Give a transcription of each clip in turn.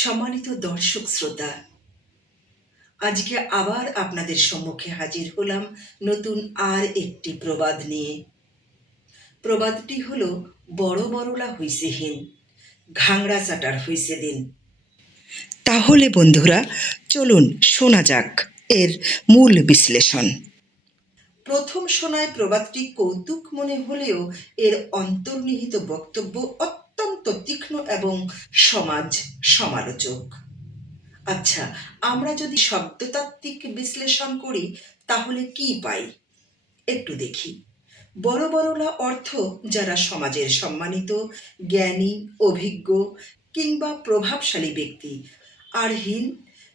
সম্মানিত দর্শক শ্রোতা, আজকে আবার আপনাদের সম্মুখে হাজির হলাম নতুন আর একটি প্রবাদ নিয়ে। প্রবাদটি হলো, বড় বড়লা হইছে হীন, ঘাংড়া চাটার হইছে দিন। তাহলে বন্ধুরা, চলুন শোনা যাক এর মূল বিশ্লেষণ। প্রথম শোনায় প্রবাদটি কৌতুক মনে হলেও এর অন্তর্নিহিত বক্তব্য অত্যন্ত তীক্ষ্ণ এবং সমাজ সমালোচক। আচ্ছা, আমরা যদি শব্দতাত্ত্বিক বিশ্লেষণ করি তাহলে কি পাই একটু দেখি। বড় বড়লা অর্থ যারা সমাজের সম্মানিত, জ্ঞানী, অভিজ্ঞ কিংবা প্রভাবশালী ব্যক্তি। আর হীন,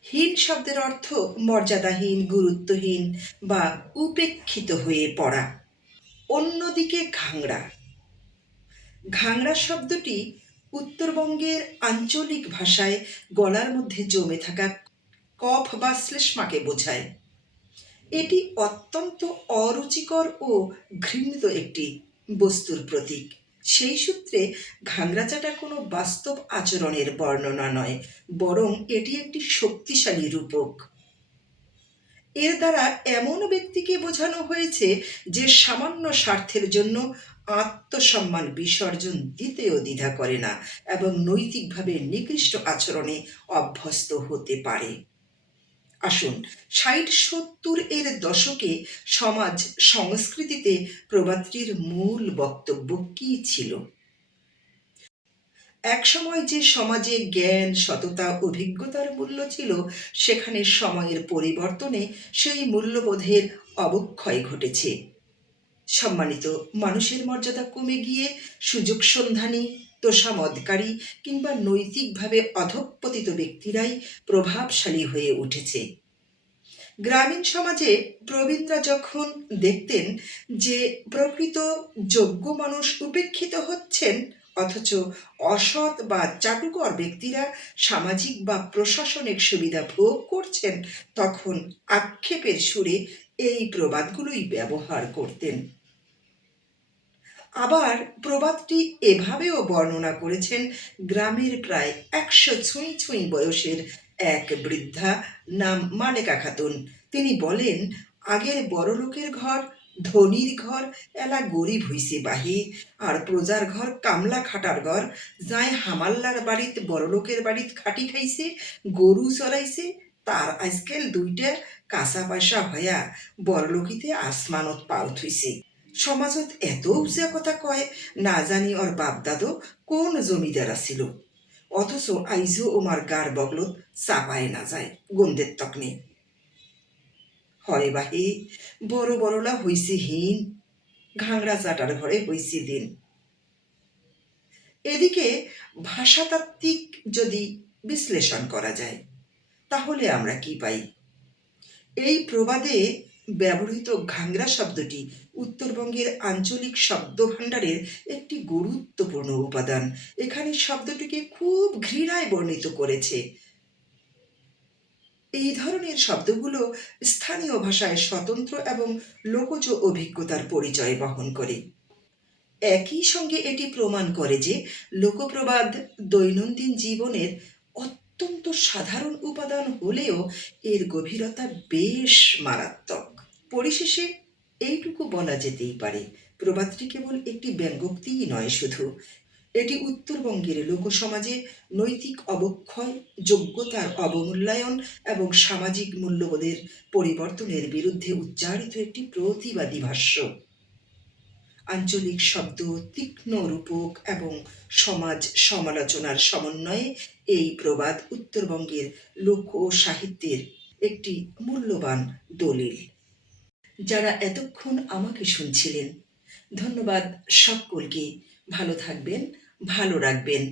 হীন শব্দের অর্থ মর্যাদাহীন, গুরুত্বহীন বা উপেক্ষিত হয়ে পড়া। অন্যদিকে ঘাংড়া, ঘাংড়া শব্দটি উত্তরবঙ্গের আঞ্চলিক ভাষায় গলার মধ্যে জমে থাকা কফ বা শ্লেষ্মাকে বোঝায়। এটি অত্যন্ত অরুচিকর ও ঘৃণিত একটি বস্তুর প্রতীক। সেই সূত্রে ঘাংড়া চাটা কোনো বাস্তব আচরণের বর্ণনা নয়, বরং এটি একটি শক্তিশালী রূপক। এর দ্বারা এমন ব্যক্তিকে বোঝানো হয়েছে যে সামান্য স্বার্থের জন্য আত্মসম্মান বিসর্জন দিতেও দ্বিধা করে না এবং নৈতিকভাবে নিকৃষ্ট আচরণে অভ্যস্ত হতে পারে। আসুন, ৬০-৭০ এর দশকে সমাজ সংস্কৃতিতে প্রবাদটির মূল বক্তব্য কী ছিল। একসময় যে সমাজে জ্ঞান, সততা, অভিজ্ঞতার মূল্য ছিল, সেখানে সময়ের পরিবর্তনে সেই মূল্যবোধের অবক্ষয় ঘটেছে। সম্মানিত মানুষের মর্যাদা কমে গিয়ে সুযোগ সন্ধানী, তোষামদকারী কিংবা নৈতিকভাবে অধঃপতিত ব্যক্তিরাই প্রভাবশালী হয়ে উঠেছে। গ্রামীণ সমাজে প্রবীণরা যখন দেখতেন যে প্রকৃত যোগ্য মানুষ উপেক্ষিত হচ্ছেন, অথচ অসৎ বা চাটুকর ব্যক্তিরা সামাজিক বা প্রশাসনিক সুবিধা ভোগ করছেন, তখন আক্ষেপের সুরে এই প্রবাদগুলোই ব্যবহার করতেন। আবার প্রবাদটি এভাবেও বর্ণনা করেছেন গ্রামের প্রায় ১০০ ছুঁই ছুঁই বয়সের এক বৃদ্ধা, নাম মালেকা খাতুন। তিনি বলেন, আগের বড়লোকের ঘর, ধনির ঘর এলা গরিব হইছে বাহি, আর প্রজার ঘর কামলা খাটার ঘর, যাই হামাল্লার বাড়িত বড়লোকের বাড়িত খাটি খাইছে, গরু চড়াইছে, তার আজকাল দুইটা কাঁচা পয়সা হইয়া বড়লোকিতে আসমানত পাও থইছে। সমাজত এত উঁচা কথা কয়, না জানি ওর বাপদাদো কোন জমিদার আছিল, অথচ আইজও ওমার গার বগলত চাপায় না যায় গন্ধের তকনে। হয় বাহে, বড় বড়লা হইছে হীন, ঘাংড়া চাটার ঘরে হইছে দিন। এদিকে ভাষাতাত্ত্বিক যদি বিশ্লেষণ করা যায় তাহলে আমরা কি পাই। এই প্রবাদে ব্যবহৃত ঘাংড়া শব্দটি উত্তরবঙ্গের আঞ্চলিক শব্দভাণ্ডারের একটি গুরুত্বপূর্ণ উপাদান। এখানে শব্দটিকে খুব ঘৃণায় বর্ণিত করেছে। এই ধরনের শব্দগুলো স্থানীয় ভাষায় স্বতন্ত্র এবং লোকজ অভিজ্ঞতার পরিচয় বহন করে। একই সঙ্গে এটি প্রমাণ করে যে লোকপ্রবাদ দৈনন্দিন জীবনের অত্যন্ত সাধারণ উপাদান হলেও এর গভীরতা বেশ মারাত্মক। পরিশেষে এইটুকু বলা যেতেই পারে, প্রবাদটি কেবল একটি ব্যঙ্গোক্তিই নয়, শুধু এটি উত্তরবঙ্গের লোকসমাজে নৈতিক অবক্ষয়, যোগ্যতার অবমূল্যায়ন এবং সামাজিক মূল্যবোধের পরিবর্তনের বিরুদ্ধে উচ্চারিত একটি প্রতিবাদী ভাষ্য। আঞ্চলিক শব্দ, তীক্ষ্ণ রূপক এবং সমাজ সমালোচনার সমন্বয়ে এই প্রবাদ উত্তরবঙ্গের লোক সাহিত্যের একটি মূল্যবান দলিল। যারা এতক্ষণ আমাকে শুনছিলেন, ধন্যবাদ সকলকে। ভালো থাকবেন, ভালো রাখবেন।